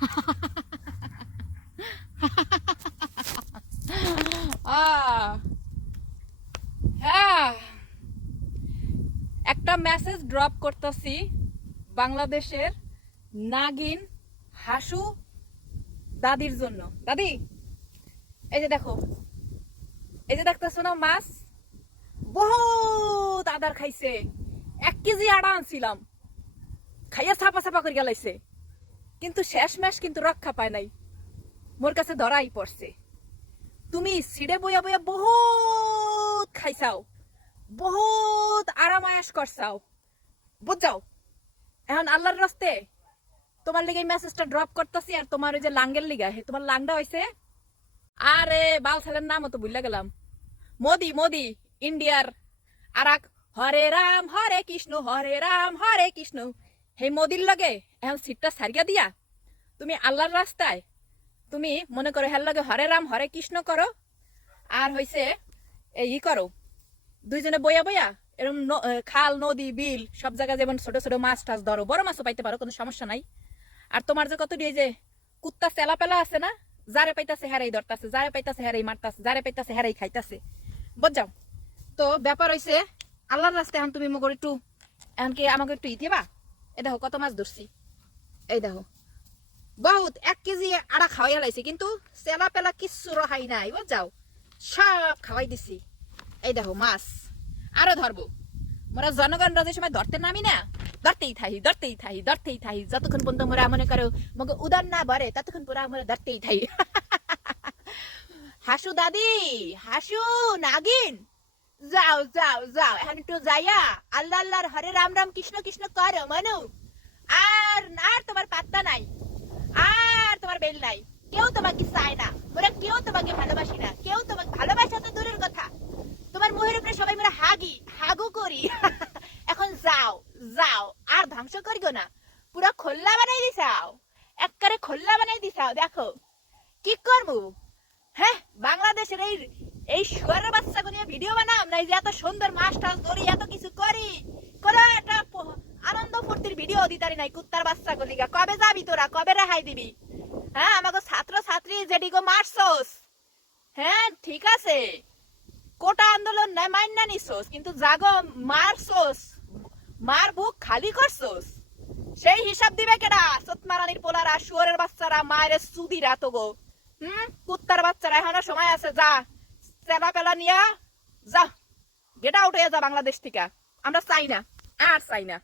একটা message drop করতেছি বাংলাদেশের নাগিন হাসু দাদির জন্য। দাদি, এই যে দেখো, এই যে দেখতেছো না মাছ? বহুত আদার খাইছে। এক কেজি আড়া আনছিলাম। খাইয়া ছাপা ছাপা করে গেলাইছে কিন্তু শেষ ম্যাশ কিন্তু রক্ষা পায় নাই। মোর কাছে ধরাই পড়ছে। তুমি সিঁড়ে বইয়া বইয়া বহুত খাইছাও। বহুত আরামায়াস করছাও। বুঝাও এখন আল্লাহর রাস্তে তোমার লিগে মেসেজটা ড্রপ করতেছি আর তোমার ওই যে লাঙ্গের লিগা, হে, তোমার লাংটা হইছে? আরে, বাল ছেলের নামও তো ভুলে গেলাম। মোদি মোদি, ইন্ডিয়ার আর হরে রাম, হরে কৃষ্ণ, হরে রাম, হরে কৃষ্ণ। হে মোদির লগে, এখন সিটটা সারিয়া দিয়া। তুমি আল্লাহর রাস্তায়, তুমি মনে করো হের লগে হরে রাম, হরে কৃষ্ণ করো। আর হইছে এই করো, দুইজনে বইয়া বইয়া এরকম খাল, নদী, বিল, সব জায়গায় যেমন ছোট ছোট মাছ টাছ ধরো, বড় মাছও পাইতে পারো, কোনো সমস্যা নাই। আর তোমার যে কত যে কুত্তা চেলা পেলা আছে না, যারে পাইতাছে হেরাই ধরতাছে, যারে পাইতাছে হেরাই মারতাছে, যারে পাইতাছে হেরাই খাইতাছে। বুঝাও তো ব্যাপার হইছে, আল্লাহর রাস্তায় এখন তুমি মগর একটু, এখন কি আমাকে একটু ইতিবা এই দেখো কত মাছ ধরছি। এই দেখো। বহুত এক কেজি আড়া খাওয়াই লাইছি, কিন্তু চেলা পেলা কিচ্ছু রহাই নাই যাও সব খাওয়াই দিছি। এই দেখো মাছ। আরও ধরবো। মোরা জনগণরা যে সময় ধরতে নামি না। ধরতেই থাই ধরতেই থাই ধরতেই থাই যতক্ষণ পর্যন্ত মোরা মনে করো মগে উদার না ভরে ততক্ষণ পুরা মোরা ধরতেই থাই হাসু দাদি, হাসু নাগিন। যাও যাও যাও। এখন একটু যাইয়া আল্লাহ আল্লাহর হরে রাম রাম, কৃষ্ণ কৃষ্ণ করো, মানু। আর আর তোমার পাত্তা নাই। আর তোমার বেল নাই। কেউ তোমাকে চায় না। মোরা কেউ তোমাকে ভালোবাসি না। কেউ তোমাকে ভালোবাসা তো দূরের কথা। তোমার মুখের উপরে সবাই মোরা হাগি, হাগু করি। এখন যাও যাও। আর ধ্বংস করিও না। পুরো খোল্লা বানাই দিছাও একবারে খোল্লা বানাই দিছাও দেখো, কি করব? হ্যাঁ বাংলাদেশের এই এই শুয়ারের বাচ্চা নিয়ে ভিডিও বানাম? না এই যে এত সুন্দর মাছ টাছ ধরি, এত কিছু করি? কোনো একটা আনন্দ ফুর্তির ভিডিও দিতারি নাই কুত্তার বাচ্চা গলিগা কবে যাবি তোরা? কবে রেহাই দিবি? হ্যাঁ আমাকে ছাত্র ছাত্রী যেদিকে মারছস। হ্যাঁ ঠিক আছে। কোটা আন্দোলন নাই মাইন্না নিছস। কিন্তু জাগো মারছস। মার বুক খালি করছস। সেই হিসাব দিবে কেডা? সতমারানির পোলারা, শুয়ারের বাচ্চারা, মায়ের সুদিরা তো গো হুম? কুত্তার বাচ্চারা, এখনও সময় আছে, যা। চেলা পেলা নিয়া যা গেট উঠে যা বাংলাদেশ থেকে। আমরা চাই না, আর চাই না।